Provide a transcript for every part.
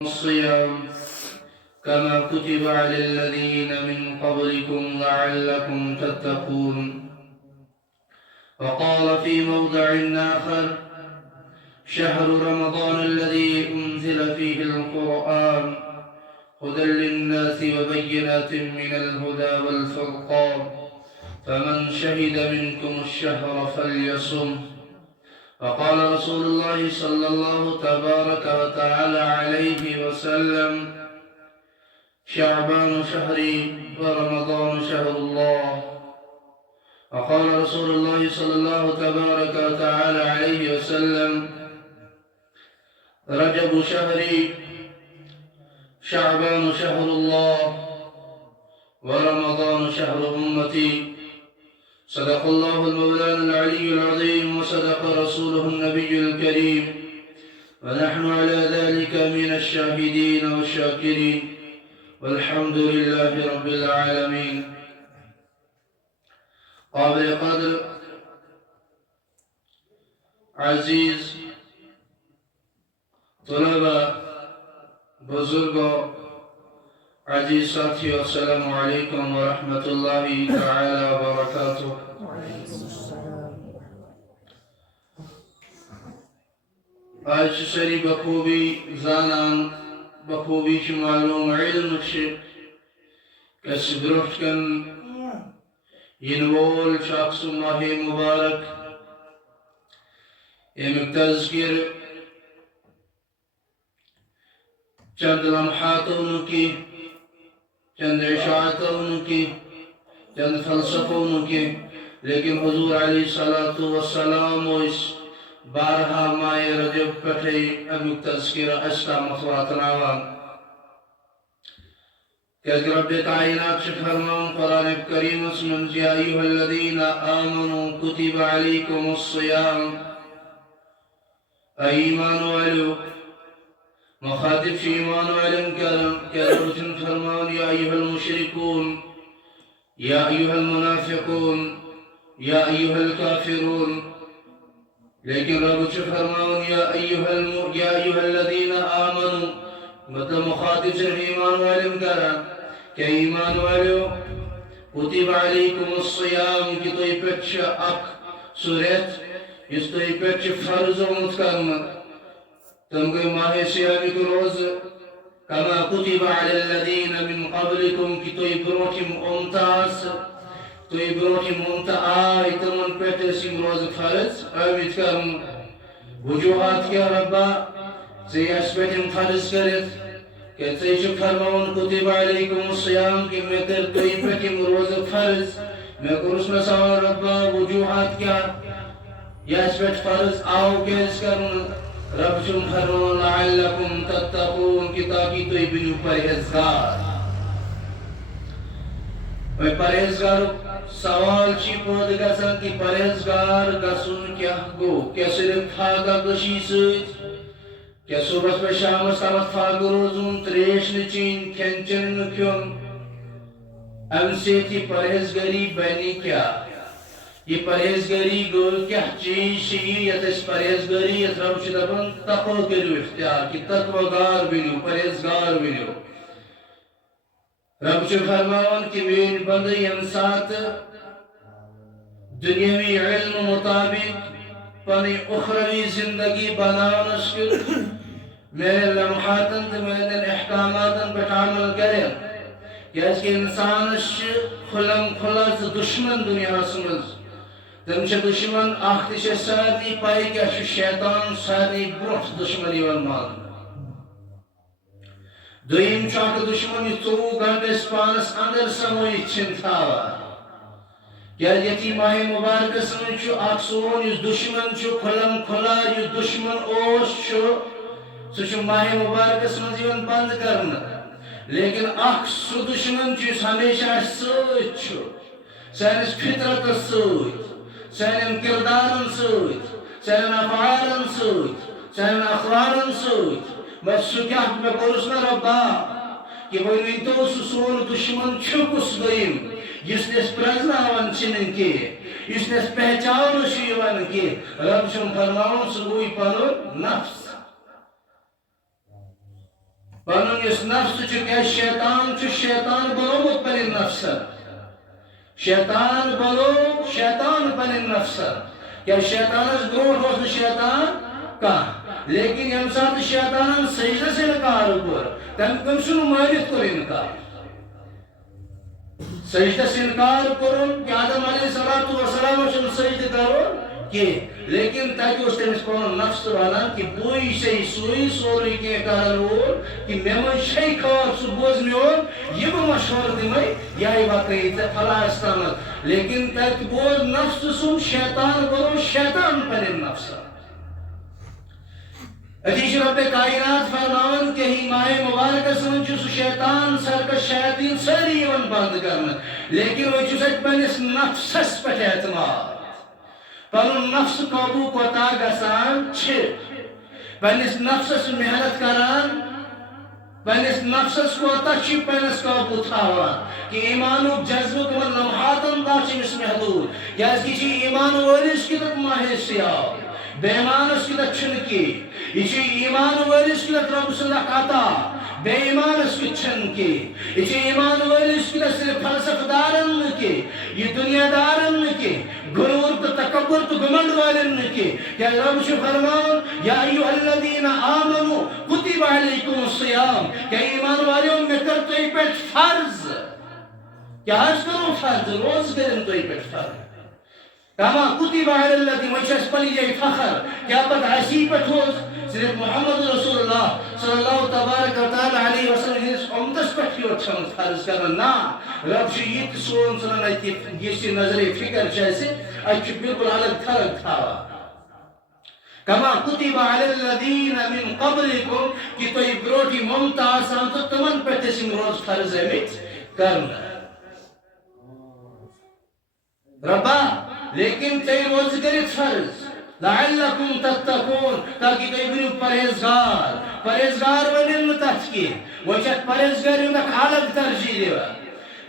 الصيام كما كتب على الذين من قبلكم لعلكم تتقون. وقال في موضع آخر: شهر رمضان الذي أنزل فيه القرآن هدى للناس وبينات من الهدى والفرقان فمن شهد منكم الشهر فليصم. وقال رسول الله صلى الله تبارك وتعالى عليه وسلم: شعبان شهري ورمضان شهر الله. وقال رسول الله صلى الله تبارك وتعالى عليه وسلم: رجب شهري شعبان شهر الله ورمضان شهر أمتي. صدق الله المولان العلي العظيم وصدق رسوله النبي الكريم ونحن على ذلك من الشاهدين والشاكرين والحمد لله رب العالمين. قابل قدر عزیز طلبہ، بزرگوں، عزیز ساتھیوں، السلام علیکم ورحمۃ اللہ تعالی وبرکاتہ۔ آج سری بخوبی زانان، بخوبی معلوم علم کس برفت کن ینوول شخص ماہ مبارک امیک تذکر چند لمحاتوں کی، چند اشاعتوں کی، چند فلسفوں کی، لیکن حضور علیہ الصلوۃ والسلام اس بارہا ماہ رجب پٹھے امیک تذکر استا مفراتناوان کہ رب کائنات سے فرمان قرآن کریم اسمن: یا ایھا الذین آمنوا کتب علیکم الصیام. اے ایمان والو، مخاطب سے ایمان والم کرم کہ رب جن فرمان: یا ایھا المشرکون، یا ایھا المنافقون، یا ایھا الکافرون. لیکن رب سے فرمان: یا ایھا الذین آمنوا، مطلب مخاطب سے ایمان والم کرم کہ ایمان والو، کتب علیکم الصیام کہ تو پچھ اک سورت اس تو پچھ فرض متکرمت تم گئی ماہ سیامی کو روز کما کتب علی الذین من قبلکم کہ تو بروٹم امتاز تو بروٹم امتا آئی تمن پیٹے سیم روز فرض آمید کرم. وجوہات کیا ربا سے اس پیٹم فرض کرت کہ تیش فرمون کتب علیکم الصیام کہ میں کر توی پیٹم روز فرض میں کرس میں سوال ربا وجوہات کیا یا اس پیٹ فرض آو کیس کرن. رب چون فرمون: لعلکم تتقون کہ تاکہ توی بنو پرہیزگار. میں پرہیزگار سوال چی پود گسن کہ پرہیزگار گسن کیا گو؟ کیا صرف تھاکا کشی سوچ؟ کیا صبح پہ شام سمت فاغ روزون، تریش نچین، کھین چن نکھون؟ ام سے تھی پرہیزگاری بینی کیا؟ یہ پرہیزگاری گو کیا چیز شیئی یا تس پرہیزگاری یا رب شدبن تقوی کرو اختیار کی تقویگار بنو، پرہیزگار بنو. رب شد فرماون کہ میری بندی انسات دنیاوی علم مطابق پنی اخروی زندگی بناونس کر میرے لمحاتن تو میرے احکاماتن پر عمل کریں کہ اس کے انسان خلم خلاص دشمن دنیا سمجھ تم سے دشمن آختی سے سارنی پائی کہ شیطان سارنی بروٹ دشمنی ورمان دویم چاک دشمنی 24 گھنٹے سپانس اندر سموئی چھنتاوا کیا یتی ماہ مبارک سمجھ چھو آکسون اس دشمن چھو کھلم کھلا اس دشمن اوش چھو سو ماہ مبارک سمجھ یون بند کرنا. لیکن اخ سو دشمن چھو ہمیشہ سوچ چھو سینس فطرت سوچ، سین کردارن سوچ، سین افعالن سوچ، سین اخلاقن سوچ. بس سو کیا میں کرسنا ربا کہ وہ تو سون دشمن چھو کس دویم جس نے پرزناون چنن کے اس نے پہچان شیون کے رب شن فرماون سبوی پنو نفس پنن اس نفس کیا شیطان بنومت پنن نفس شیطان بنو شیطان پنن نفس کیا شیطانس برونٹ اوس شیطان کانٛہہ لیکن یم سات شیطانن سجدس انکار کور تم سن مٲلک کور انکار سجدس انکار کرن کہ آدم علیہ السلام سجدہ کرن کی لیکن تاکہ اس تمس پنن نفس ونان کہ بوئی سے سوئی سورئی کی کرن وول کہ مے من شے خواب سہ بوز میون یہ بہ مشور دمے یا واقعی ژے فلاں استامت لیکن تک بوز نفس سن شیطان بنو شیطان پنن نفس ادیش رب کائنات فرمان کہ ہی ماہ مبارکس من چھ شیطان سرکش شیاطین ساری یون بند کرنا لیکن وہ چھ پنس نفسس پہ اعتماد پنن نفس قابو کوتا گسان پنس نفسس محنت کران پنس نفسس کوتا پنس قابو تھاوان کہ ایمانک جذبک من لمحاتن دا چمس محدود کیاز کی ایمان وارث کی تک ماہ سیاہ بے ایمانس کی تک چھن کی یہ ایمان وارث کی تک رب صلی اللہ عطا بے ایمانس کی چھن کی یہ ایمان وارث کی تک صرف فلسف دارن کی یہ دنیا دارن کی غرور تو تکبر تو گمنڈ والن کی کہ رب شو فرمان یا ایوہ الذین آمنوا کتب علیکم الصیام کہ ایمان والیوں میں کر تو ہی پیٹ فرض کیا حج کرو فرض روز کرن تو ہی پیٹ فرض کما کتب علی الذین وجہس پلی جائی فخر کیا پت عشی پت ہوز صرف محمد رسول اللہ صلی اللہ تبارک و تعالی علیہ وسلم ہنس امتس پت ہی وچھن فرض کرنا نا رب شو یہ سون سنن ایتی یہ سی نظر فکر جیسے اچھ بالکل الگ تھرگ تھا کما کتب علی الذین من قبلکم کہ تو یہ بروٹی ممتاز ہم تو تمن پہ تسیم روز فرض امیت کرنا ربا لیکن تی روز کرت فرض لعلکم تتقون تاکہ تی بنو پرہیزگار بنن تت کی وچت پرہیزگاری تک الگ ترجیح دیوا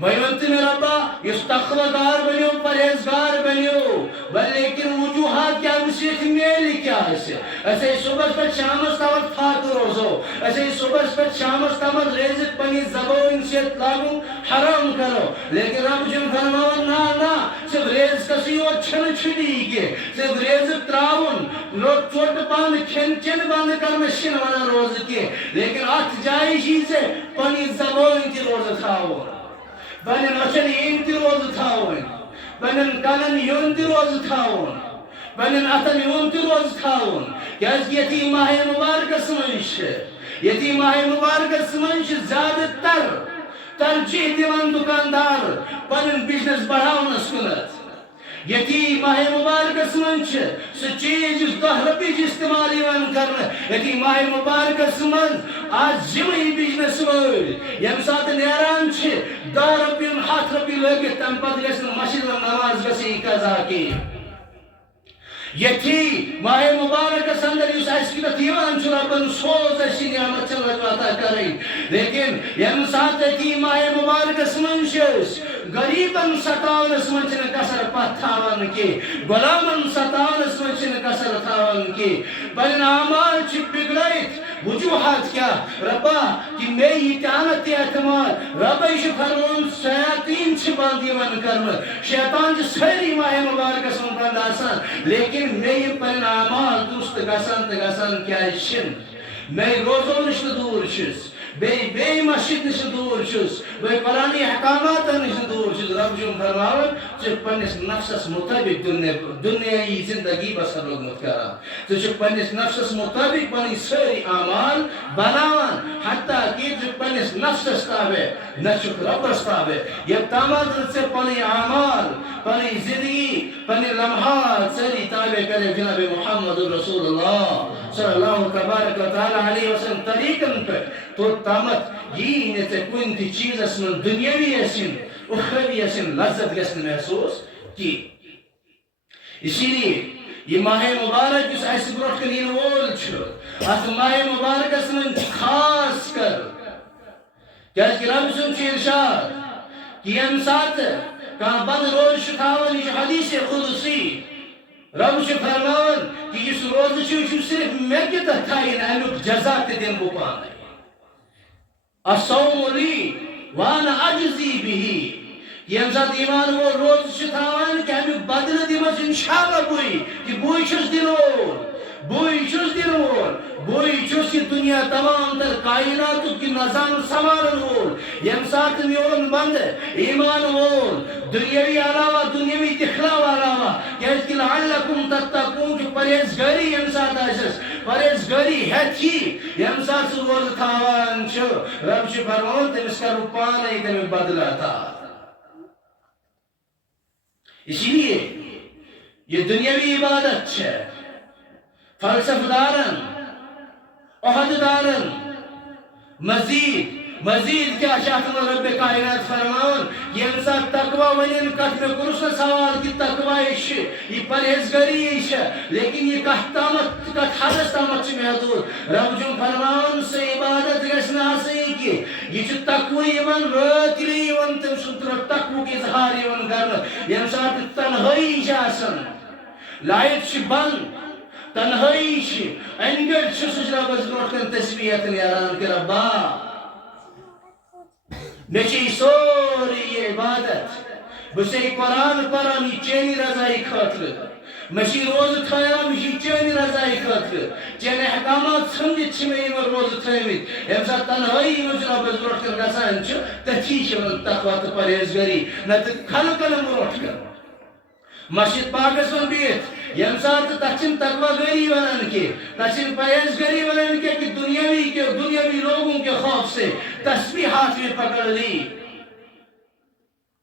بیونت میں ربا اس تقوی دار بنیو پرہیزگار بنیو لیکن وجوہات کیا مسیح میلی کیا ایسے صبح پر شامس تامت فاق روزو ایسے صبح پر شامس تامت ریزق پنی زبون سے لاگو حرام کرو لیکن رب جن فرماؤں نا صرف ریز کسی وہ چھن چھڑی کے صرف ریزق تراؤن لوگ چوٹ باند کھن چن باند کرنے شن وانا روز کے لیکن آت جائی چیزے پنی زبون کی روز تھاؤن بنن اچھن این تی روز تھاؤن بنن کنن یون تی روز تھاؤن بنن اتن یون تی روز تھاؤن کیاز یتی ماہ مبارکس منش یتی ماہ مبارکس منش زیادہ ترجیح دیوان دکاندار بنن بزنس بڑھاؤنس کنت یتی ماہ مبارکس منچ سو چیز اس 10 رپیج استعمال یوان کرنا یتی ماہ مبارکس منچ آج جمعی بزنس وول یم ساتھ نیران چھ 10 رپیون 7 رپی لگے تم پت گسن مسجد نماز گسی قضا کی یتی ماہ مبارکس اندر اس ایس کی تیوان چھو ربن سوز ایسی نعمت چل رجواتا کریں لیکن یم ساتھ یتی ماہ مبارکس منچ غریبن ستاونس منچن کسر پت تھاون کی غلامن ستاونس منچن کسر تھاون کی بلن اعمال چھ بگڑیت وجوہات کیا ربا کہ میں یہ تعانت اعتماد ربا یہ فرمون شیاطین چھ باندی من کرم شیطان چھ سری ماہ مبارکس من بند آسان لیکن میں یہ پرن اعمال دوست گسان کیا شن میں روزوں نشن دور چھ بے مسجد نش دور چھس بے قرآنی احکامات نش دور چھس رب جون فرماون چھ پنس نفسس مطابق دنیای زندگی بسر لوگمت کران چھ پنس نفسس مطابق پنی ساری اعمال بناوان حتی کہ چھ پنس نفسس تابع نہ چھ ربس تابع یہ تمام سے پنی اعمال پنی زندگی پنی لمحات ساری تابع کرے جناب محمد رسول اللہ صلی اللہ تبارک و تعالی علیہ وسلم طریقن پر تو تامت یہ نیتے کوئی تی چیز اسمن دنیاوی اسن اخروی اسن لذت گسن محسوس کی اسی لیے یہ ماہ مبارک جس ایسی بروٹ کنین وول چھو اس ماہ مبارک اسمن خاص کر کیا اس کی رب سن چھ ارشاد کہ یم ساتھ کہاں بند روز شکاون یہ حدیث خلصی رب چھ فرماون کہ اس روز چھو صرف میں کی تحتائین امیک جزا تے دن بپان الصوم لی وانا اجزی بہی یم سات ایمان وہ روز تھاوان کہ ہمیں بدل دمس انشاءاللہ بوئی کہ بوئی چھس دنور بوئی چھس دنور بوئی چھس کی دنیا تمام تر کائنات کی نظام سوارن وول یم سات میون بند ایمان وول دنیاوی علاوہ دنیاوی دکھلاو علاوہ کیس کہ لعلکم تتقون کہ پرہیزگاری یم سات آسس پرہیزگاری ہے تھی یم سات روز تھاوان چھو رب چھ فرمون تمس کرو پانے تمہیں بدلا تھا اسی لیے یہ دنیاوی عبادت ہے فلسف دارن عہد دارن مزید کیا چاہتا رب کائنات فرماون یہ انسان تقوی ونین کت میں کرس سوال کی تقوی یہ پرہیزگاری لیکن یہ کت حدث تامت محدود رب جن فرماون سے عبادت گھنا سی کہ یہ تقوی یون رات یون تم سن تقوی کی اظہار یون کر یم سات تنہائی آسان لائٹ بند تنہائی انگڑ سج ربس برو کن تسبیحت نیران کہ ربا مجھے سوری یہ عبادت بسے قرآن پران یہ چینی رضائی خاطر مجھے روز تھایام یہ چینی رضائی خاطر چین احکامات سمجھت چھ میں یہ روز تھایمت ام سات تنہائی مجھے ربس برو کن گسان چھ تتھی چھ من تقوی تو پرہیزگاری نہ خلقن برو کن مسجد پاکس من بیت یم سات تچن تقوی گری ونن کے تچن پرہیزگاری ونن کے کہ دنیاوی لوگوں کے خوف سے تسبیحات میں پکڑ لی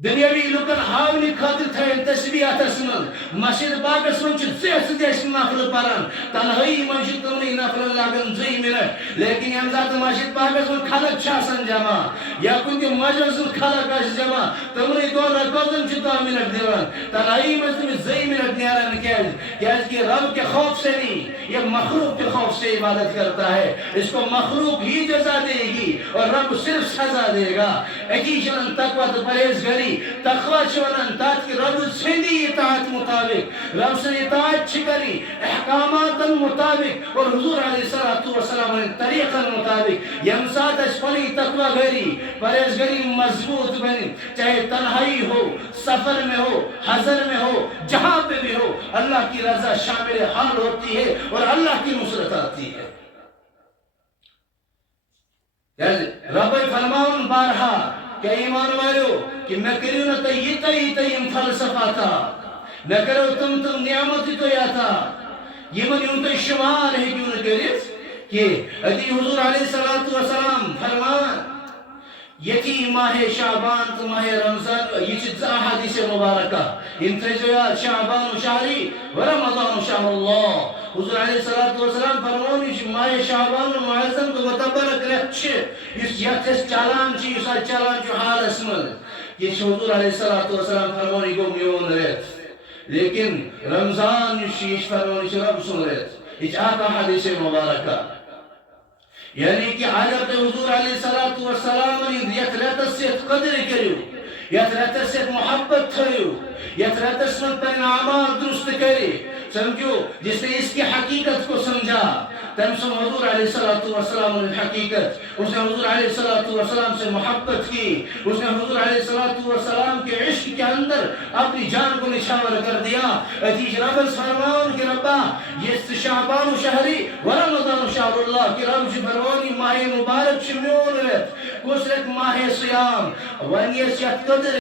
دنیاوی لوکن ہاونی خاطر تھین تسبیحات اسمن مسجد پاکس من چھ زیس نفل پران تنہائی من چھ تمہیں نفل لاگن 2 منٹ لیکن یم سات مسجد پاکس من خلق چھاسن جمع یا کن کے مجلس خلق آس جمع تمہیں 2 رکعتن چھ 2 منٹ دیوان تنہائی من تمہیں 2 منٹ نیران کیاز کہ رب کے خوف سے نہیں یہ مخلوق کے خوف سے عبادت کرتا ہے اس کو مخلوق ہی جزا دے گی اور رب صرف سزا دے گا اکیشن تقوی تو پرہیزگاری تقوی چونن تاکہ رب سندی اطاعت مطابق رب سے اطاعت چکری احکامات مطابق اور حضور علیہ السلام طریقہ مطابق یم سات اس پنی تقوی گری پرہیزگاری مضبوط بنی چاہے تنہائی ہو سفر میں ہو حضر میں ہو جہاں پہ بھی ہو اللہ کی رضا شامل حال ہوتی ہے اور اللہ کی نصرت آتی ہے رب فرماؤن بارہا کہ ایمان والو کہ میں کریو نہ تیم فلسفہ تھا میں کرو تم نعمتی تو یا تھا یہ من یوں تو شمار ہے کیوں نہ کریس کہ ادھی حضور علیہ السلام فرمان یتی ماہ شعبان تو ماہ رمضان یہ چیز احادیث مبارکہ انتجویات شعبان شہری ورمضان شہر اللہ حضور علیہ السلام فرمونی ماہ شعبان معظم تو متبرک رہت اس یتس چالان چی اس چالان جو حال اسمل یہ حضور علیہ السلام فرمونی کو میون رہت لیکن رمضان شیش فرمونی رب سن رہت یہ آقا حدیث مبارکہ یعنی کہ حضرت حضور علیہ السلام یت رہت سے قدر کریو یت رہت سے محبت تھیو یت رہت سے پر اعمال درست کرے سمجھو جس نے اس کی حقیقت کو سمجھا تم حضور علیہ السلام نے حقیقت اس نے حضور علیہ السلام سے محبت کی اس نے حضور علیہ السلام کے عشق کے اندر اپنی جان کو نشاور کر دیا اتیش رب فرمان کہ ربا یہ شعبان شہری ورمضان شہر اللہ کہ رب جی فرمانی ماہ مبارک شمیون رہت کس رہت ماہ سیام ونیس یت قدر